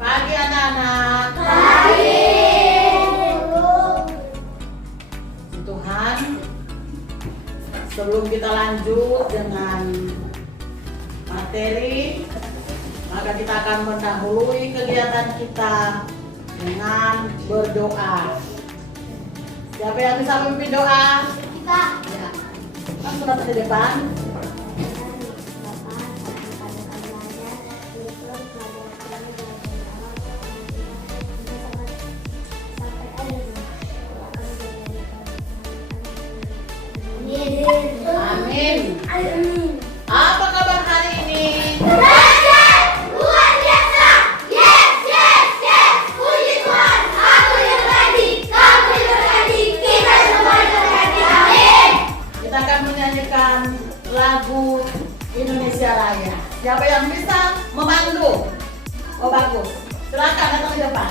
Pagi anak-anak. Pagi. Tuhan, sebelum kita lanjut dengan materi, maka kita akan mendahului kegiatan kita dengan berdoa. Siapa yang bisa memimpin doa? Kita. Ya. Kan sudah di depan. Amin. Apa kabar hari ini? Luar biasa. Yes, yes, yes. Puji Tuhan. Aku yang ready. Kamu yang ready. Kita semua yang ready. Amin. Kita akan menyanyikan lagu Indonesia Raya. Siapa yang bisa memandu? Oh bagus. Silakan datang di depan.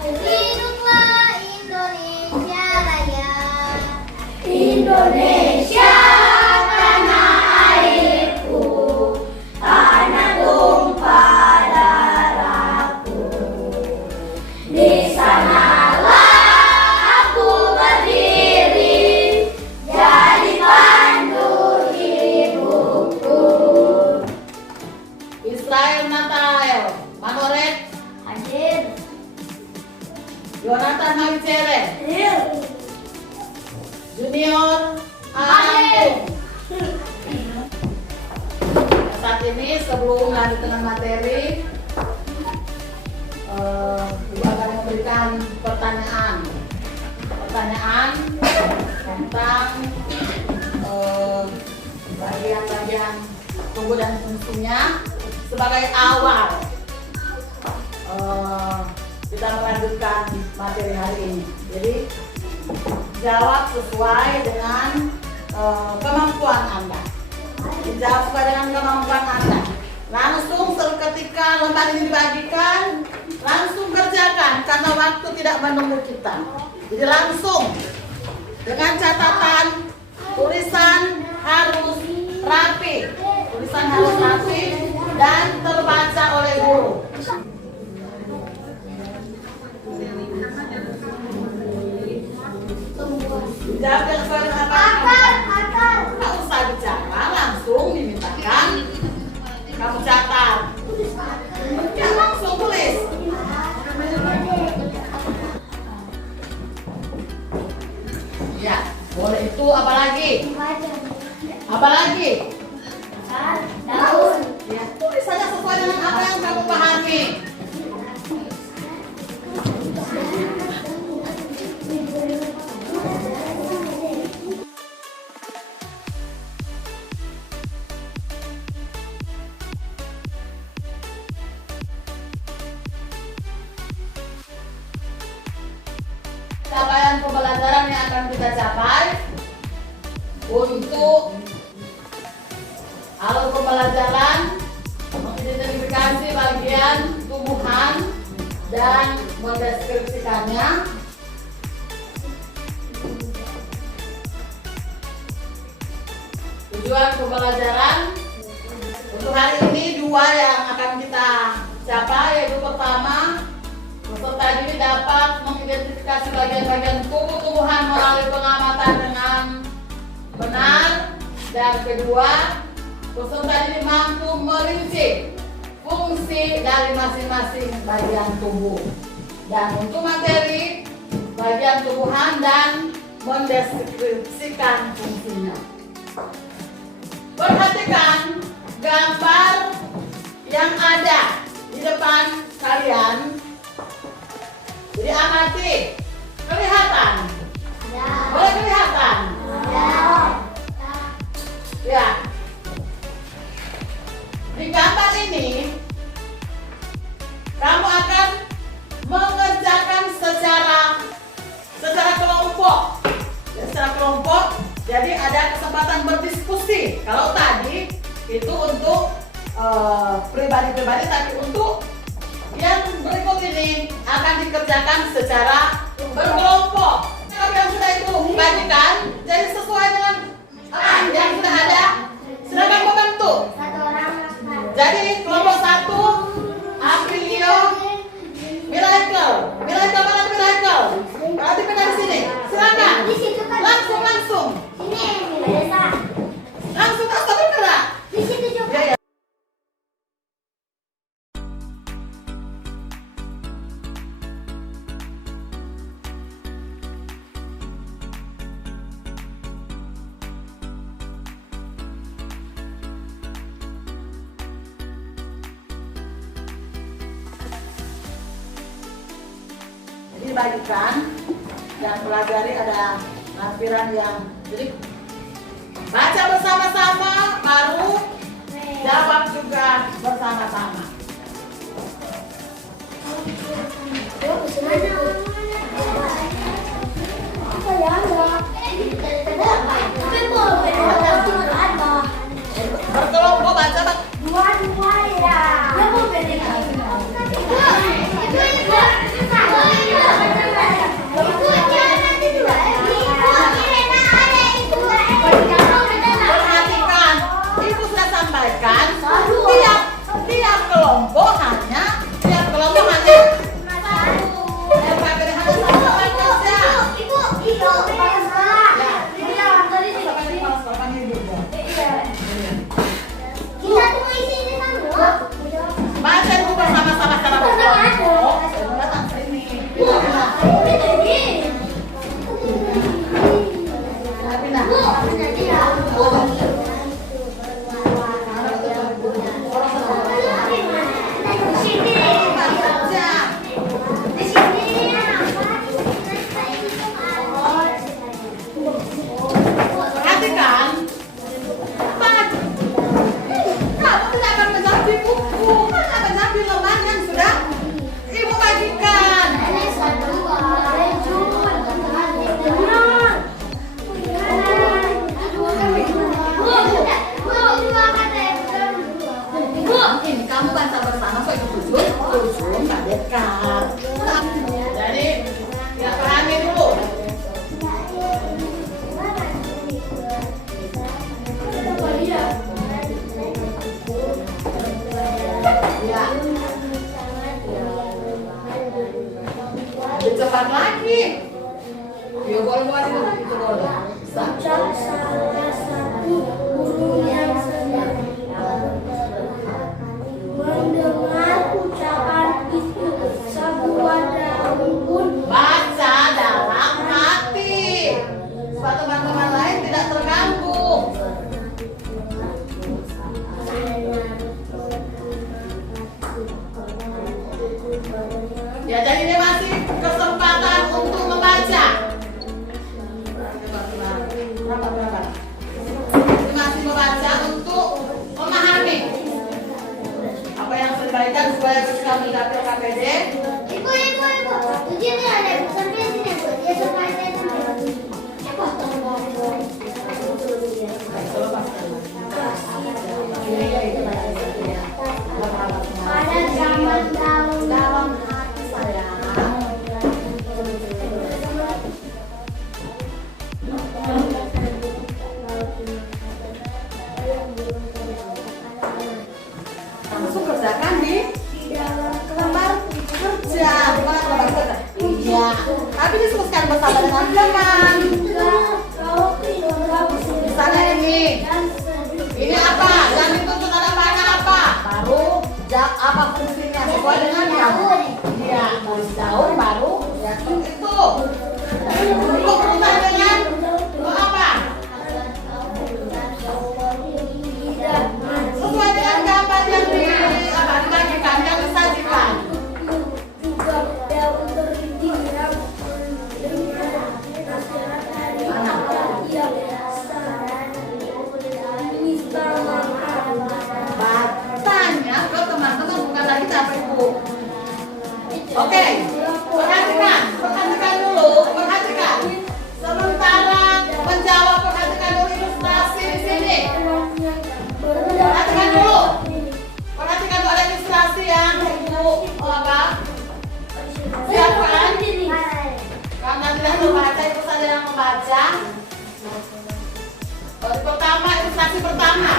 Hiduplah Indonesia Raya. Indonesia tanah airku, tanah tumpah darahku. Di sanalah aku berdiri, jadi pandu hidupku. Israel Natal, Manoret, Hadir. Yonatan Mawicere, Junior Hadir. Antung. Saat ini sebelum lanjut dengan materi, Ibu akan memberikan pertanyaan tentang bagian-bagian tubuh dan fungsinya sebagai awal kita melanjutkan materi hari ini. Jadi jawab sesuai dengan kemampuan Anda. Jawab sesuai dengan kemampuan Anda. Langsung ketika lembar ini dibagikan, langsung kerjakan karena waktu tidak menunggu kita. Jadi langsung dengan catatan tulisan harus rapi, dan terbaca oleh guru. Jawab yang sesuai dengan apa? Nggak usah bicara, langsung dimintakan kamu catat. Ya langsung tulis. Ya, boleh itu apa lagi? Apa lagi? Daun. Ya, tulis saja sesuai dengan apa yang kamu pahami. Capaian pembelajaran yang akan kita capai untuk alur pembelajaran mengidentifikasi bagian tumbuhan dan mendeskripsikannya. Tujuan pembelajaran untuk hari ini dua yang akan kita capai, yaitu pertama, peserta didik dapat mengidentifikasi bagian-bagian tubuh tumbuhan melalui pengamatan dengan benar, dan kedua, peserta didik mampu merinci fungsi dari masing-masing bagian tubuh. Dan untuk materi bagian tumbuhan dan mendeskripsikan fungsinya. Perhatikan gambar yang ada di depan kalian. Jadi amati, kelihatan? Boleh kelihatan? Ya. Di gambar ini, kamu akan mengerjakan secara kelompok. Ya, secara kelompok, jadi ada kesempatan berdiskusi. Kalau tadi itu untuk pribadi-pribadi, tapi untuk yang berikut ini akan dikerjakan secara berkelompok. Kalau yang sudah itu bagikan, jadi sesuai dengan yang sudah ada, silakan membantu. Jadi kelompok 1, Aprilio, dibagikan dan pelajari ada lampiran yang jadi baca bersama-sama baru jawab juga bersama-sama. Berkelompok baca Pak. Perhatikan, Ibu sudah sampaikan tiap kelompok hanya satu tempat kerja. Baca dulu bersama-sama secara berkelompok. Datang sini. Perhatikan, kamu tidak akan menjawab di buku, kan akan menjawab di lembar yang sudah Ibu bagikan. Ini kamu baca bersama kok itu tujuh Mbak Deka. Jadi ya pahami dulu. Ya. Lebih cepat lagi. Ya boleh itu boleh. Salah satu guru yang sedang mendengar ucapan itu, sebuah daun pun Baca dalam hati supaya teman-teman lain tidak terganggu. Ya, jadi ini masih kesempatan untuk membaca. Berapa? Ini masih membaca untuk memahami apa yang sudah dibagikan supaya bisa mencapai KPD. Ibu, ujian ini ada bukan di sini, Bu. Dia semuanya pada zaman Dalam hati sayang. Langsung kerjakan di lembar kerja, bukan lembar kerja. Iya. Tapi diskusikan bersama dengan teman. Misalnya ini apa? Yang dituntut ada mana apa? Baru apa fungsinya sesuai dengan yang iya tulis daun baru ya seperti itu. Untuk pertanyaannya apa? Sesuai dengan gambar yang dibagikan yang disajikan. juga daun terdiam dengan nasihat dari Allah yang minta maaf. Tanya ke teman-teman bukan lagi capek Bu. Oke, perhatikan dulu, perhatikan. Sementara menjawab perhatikan dulu ilustrasi di sini. Perhatikan dulu ada ilustrasi yang Ibu siapkan. Karena tidak terbaca itu saja yang membaca. Pertama, ilustrasi pertama.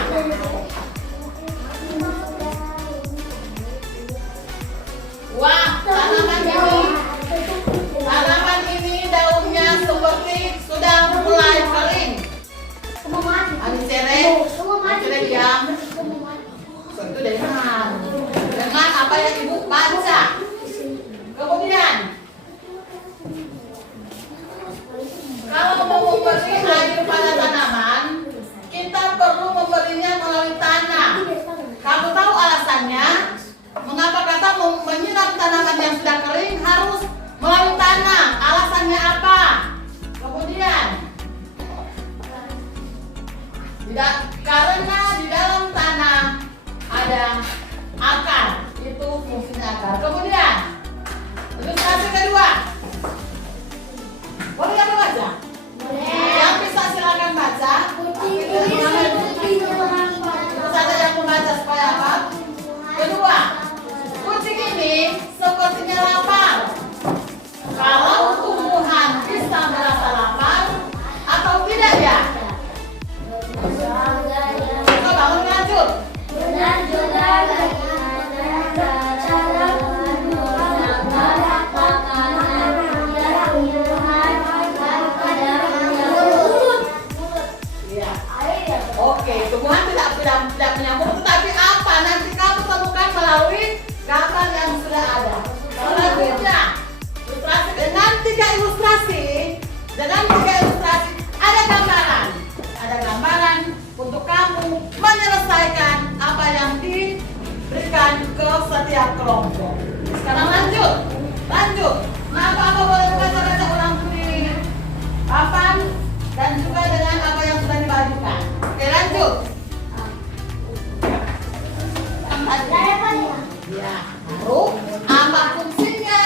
Wah, tanaman ini daunnya seperti sudah mulai kering. Habis cere diam. Itu dengan apa yang Ibu baca. Kemudian, kalau mau memberi air pada tanaman, kita perlu memberinya melalui tanah. Kamu tahu alasannya? Mengapa kata menyiram tanaman yang sudah kering harus melalui tanah. Alasannya apa? Kemudian karena di dalam tanah ada akar, itu fungsinya akar. Kemudian ilustrasi kedua, boleh nggak baca? Yang bisa silakan baca. Itu saja yang membaca supaya apa? Kedua, kucing ini sepertinya lapar. Kalau tumbuhan bisa merasa lapar atau tidak ya? Coba bangun lanjut. Oke, tumbuhan tidak punya mulut, tetapi apa? Nanti kamu temukan melalui gambar yang sudah ada. Selanjutnya, ilustrasi dengan tiga ilustrasi ada gambaran untuk kamu menyelesaikan apa yang diberikan ke setiap kelompok. Sekarang lanjut. Nah, apa boleh baca ulang di papan dan juga dengan apa yang sudah dibagikan. Oke, lanjut. Ya, baru apa fungsinya?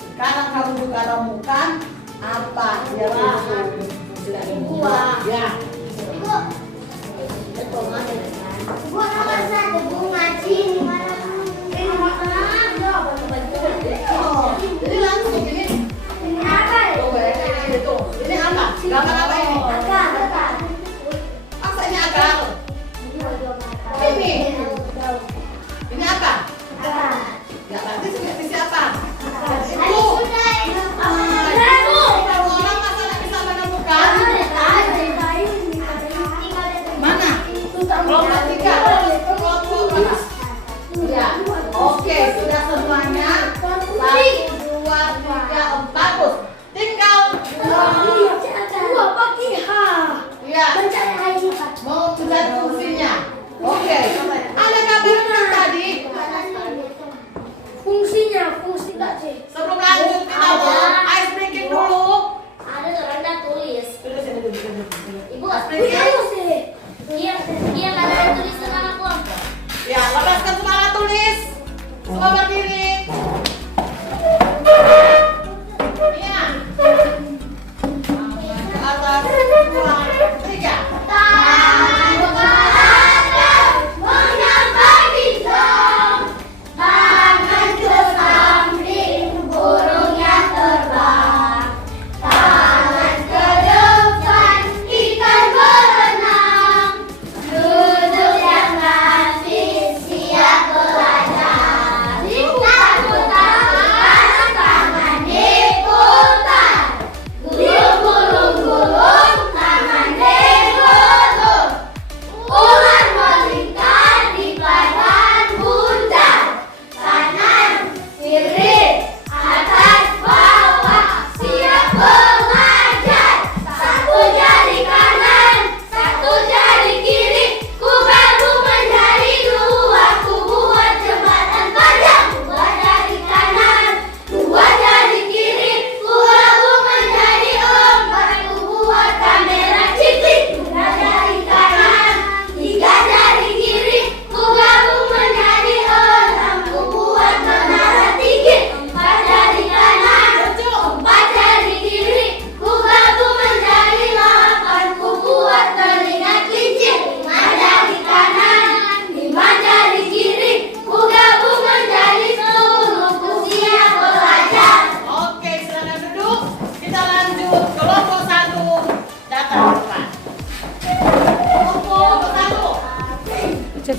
Sekarang kamu juga remukan apa dia fungsi. Ya. Ini langsung ini. Ini apa? Gambar apa ini? Masa ini akar? Ini apa? Ya, berarti seperti siapa? Itu. Kalau orang masa tidak bisa menemukan. Mana? Kelompok 3. Kelompok berapa? Ya. Oke, sudah semuanya. 1, 2, 3, 4. Bagus. Tinggal ya. Mau mencari fungsinya. Oke. Ada gambaran tadi. Fungsi enggak sih? Sebelum lanjut kita mau ice breaking dulu. Ada tanda tulis. Ibu, Ice breaking. Iya nggak ada tulis nama kelompok. Ya, lepaskan semangat tulis. Semua berdiri. Iya. Ke atas. 2, 3.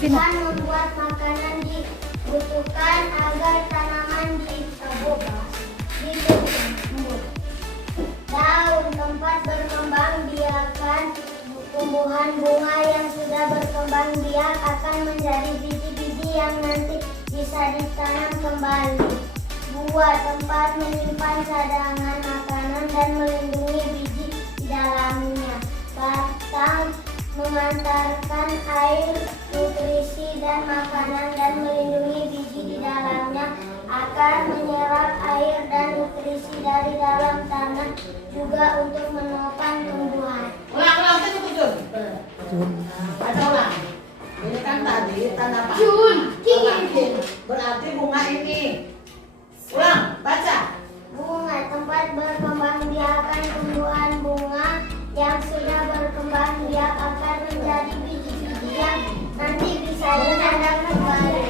Dan membuat makanan dibutuhkan agar tanaman ditumbuh. Daun tempat berkembang biakan tumbuhan bunga yang sudah berkembang biak akan menjadi biji-biji yang nanti bisa ditanam kembali. Buah tempat menyimpan cadangan makanan dan melindungi biji di dalamnya. Batang memantarkan air, nutrisi dan makanan dan melindungi biji di dalamnya akan menyerap air dan nutrisi dari dalam tanah, juga untuk menopang tumbuhan. Ulang, itu Jun. Baca ulang. Ini kan tadi tanda apa? Jun. Berarti bunga ini. Ulang, baca. Bunga, tempat berkembang biakan tumbuhan bunga yang sudah berkembang biak akan menjadi biji-biji yang nanti bisa ditanam kembali.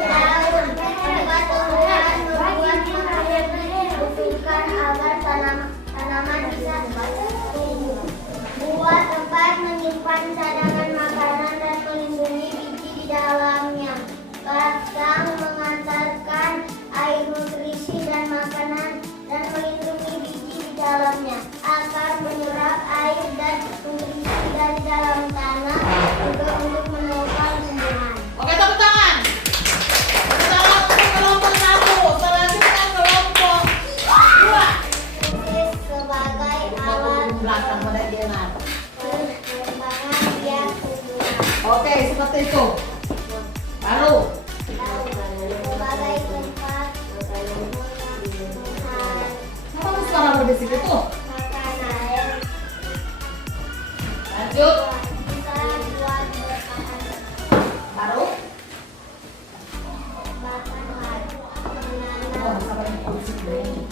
Daun, tempat tumbuhan membuat makanan dibutuhkan agar tanaman bisa tumbuh. Buah, tempat menyimpan cadangan makanan dan melindungi biji di dalamnya. Batang, mengantarkan air, nutrisi dan makanan dan melindungi biji di dalamnya. Akar, menyerap air dan nutrisi dari dalam tanah, juga untuk menopang tumbuhan. Oke, tepuk tangan. Tepuk tangan untuk kelompok 1. Selanjutnya kelompok 2. Fungsi sebagai alat Belakang pada Diana. perkembangan biak tumbuhan. Oke, seperti itu. Baru. Sebagai tempat tumbuhan Kenapa kamu sekarang di situ tuh? makan air. Lanjut. Bisa buat bertahan. Baru. Makan air. Oh, sabar di posisi dulu.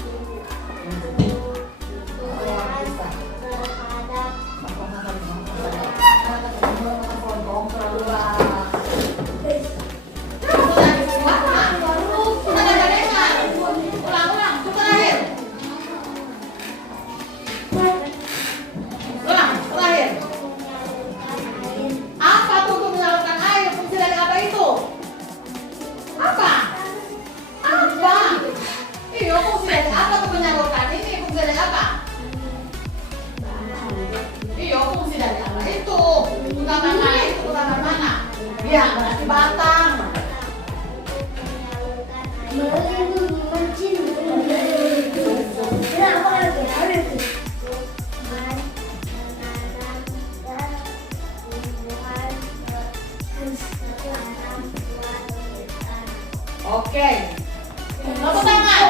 Tumbuhan terhadap Ya, berarti batang. melindungi, mencintai. Kenapa harus menanam dan tumbuhan bertanam buat bertahan. Oke. Tepuk tangan.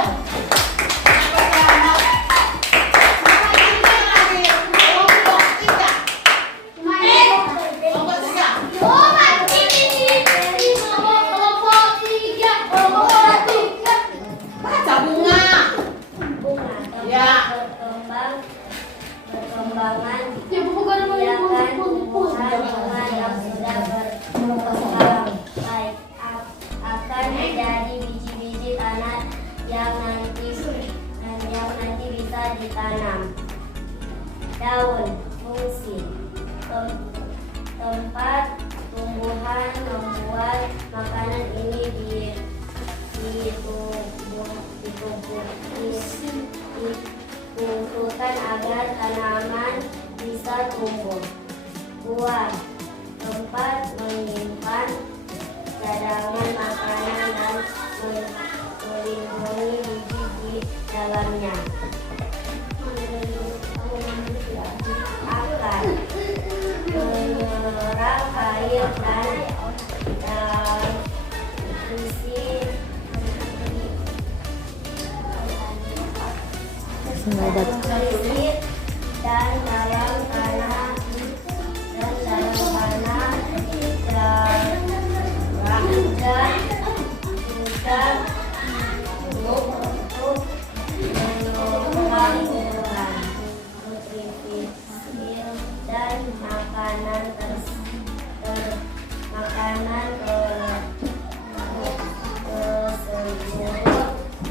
Kelompok 3. Kelompok 3. Baca bunga. Ya. Perkembangan biakan tumbuhan bunga yang sudah berkembang baik akan menjadi biji-biji tanah yang nanti bisa ditanam. Daun, fungsi tempat tumbuhan membuat makanan ini ditumbuhkan agar tanaman bisa tumbuh. Buah, tempat menyimpan cadangan makanan dan melindungi biji di dalamnya. Akar, menyerap air dan nutrisi dan dalam tanah dan untuk menopang tumbuhan, nutrisi dan makanan seluruh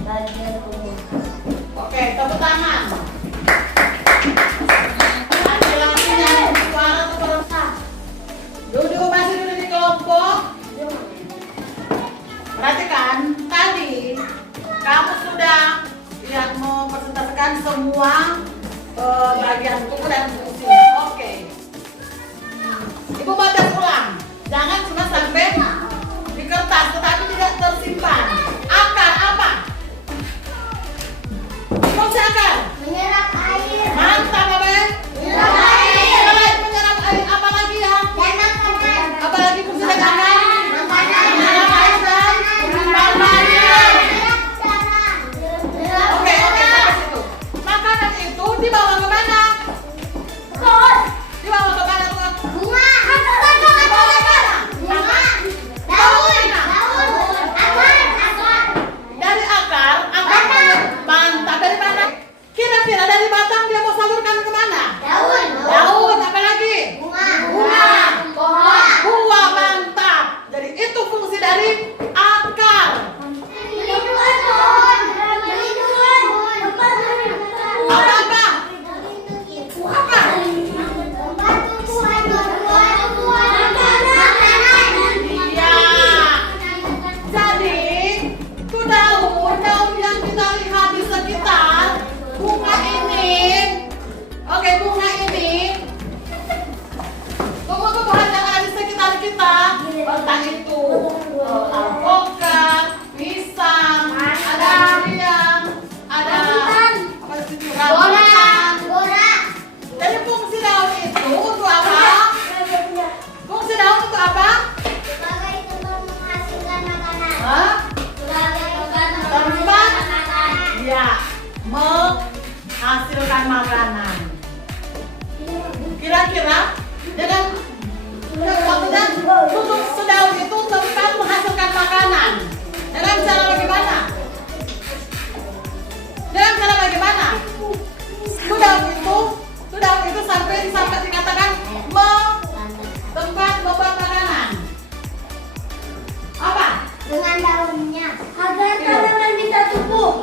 bagian tubuh. Oke, tepuk tangan. Laki-lakinya suara atau perempuan? Duduk, masih duduk di kelompok. Perhatikan, tadi kamu sudah mempresentasikan semua bagian tubuh dan fungsinya. Oke. Ibu baca ulang. Jangan cuma sampai di kertas, tetapi tidak tersimpan. Akar apa? Fungsi akar? Menyerap air. Mantap, apa ya? Menyerap air. Selain menyerap air, apa lagi ya? Tanam teman. Apa lagi fungsi akar? Tanam. Menyerap air dan menyimpan air. menghasilkan makanan. Kira-kira dengan waktunya tutup sedaun itu tempat menghasilkan makanan. Dengan cara bagaimana? Dengan cara bagaimana? Sedaun itu sampai dikatakan tempat membuat makanan. Apa? Dengan daunnya agar tanaman bisa tumbuh.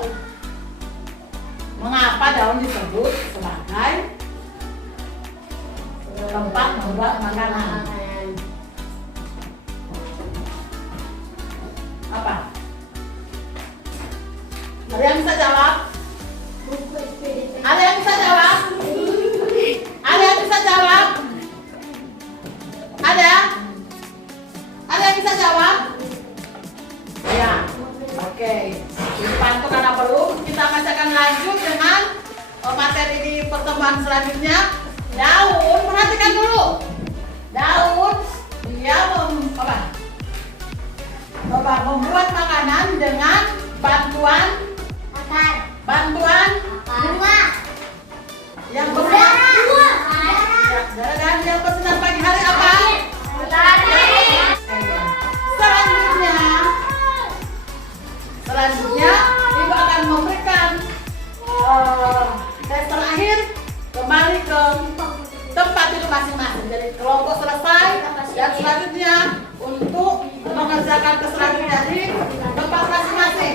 Mengapa daun disebut sebagai tempat membuat makanan? Apa? Ada yang bisa jawab? Ada yang bisa jawab? Ada yang bisa jawab? Ada? Ada yang bisa jawab? Ya, oke. Dibantu karena perlu. Kita masih akan lanjut dengan materi di pertemuan selanjutnya. Daun, perhatikan dulu. Daun, dia membuat makanan dengan bantuan bunga yang bersinar. Dan yang bersinar pagi hari apa? Selanjutnya ibu akan memberikan tes terakhir kembali ke tempat tidur masing-masing. Jadi kelompok selesai dan selanjutnya untuk mengerjakan keselanjutnya di tempat masing-masing.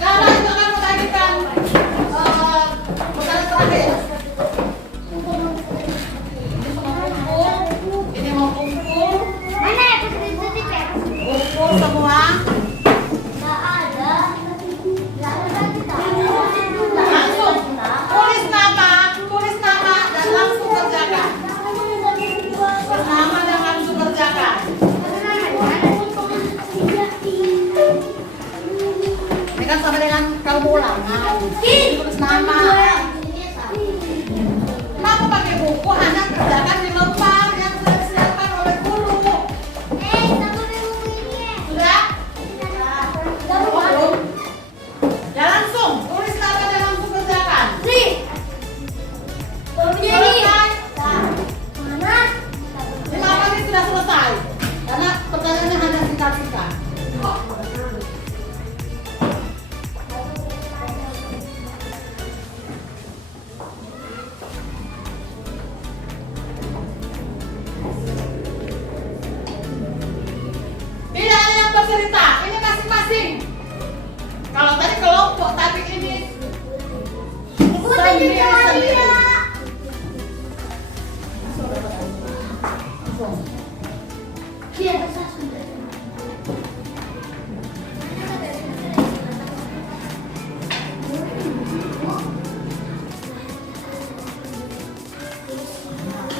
Sekarang itu akan membagikan pertanyaan terakhir. Ini mau kumpul. mana ya putri ya? Kumpul semua. Nggak ada Langsung tulis nama dan langsung kerjakan. Bernama dan langsung kerjakan. Ini kan sama dengan kamu ulangan. Tulis nama. Kenapa pakai buku? Hanya kerjakan di lembar yang sudah disiapkan oleh guru. Sudah? Belum? Ya langsung, tulis nama dan langsung kerjakan. Selesai. 5 menit sudah selesai. Karena pertanyaannya hanya singkat-singkat. Tidak ada yang bercerita, ini masing-masing. Kalau tadi kelompok, tapi ini sendiri-sendiri.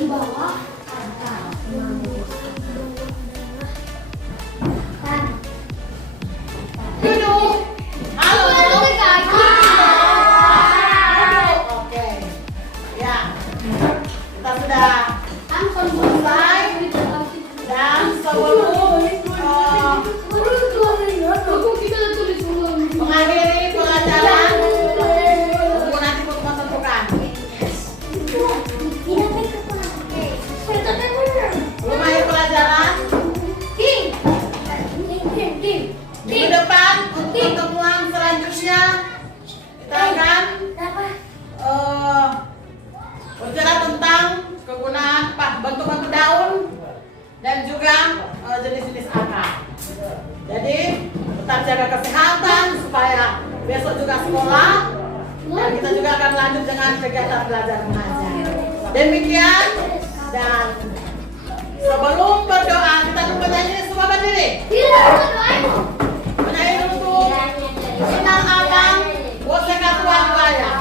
di bawah Duduk. Halo, duduk. Duduk. Oke. Ya. Kita sudah selesai. Dan sebelum mengakhiri pelajaran, tunggu nanti untuk menentukan. Belum akhir pelajaran. Minggu depan untuk pertemuan selanjutnya kita akan berbicara tentang kegunaan bentuk-bentuk daun dan juga jenis-jenis akar. Jadi tetap jaga kesehatan supaya besok juga sekolah dan kita juga akan lanjut dengan kegiatan belajar mengajar. Demikian dan sebelum berdoa kita dulu bernyanyi semua berdiri. Bernyanyi dulu. Inal alam, bosnya katuan waya.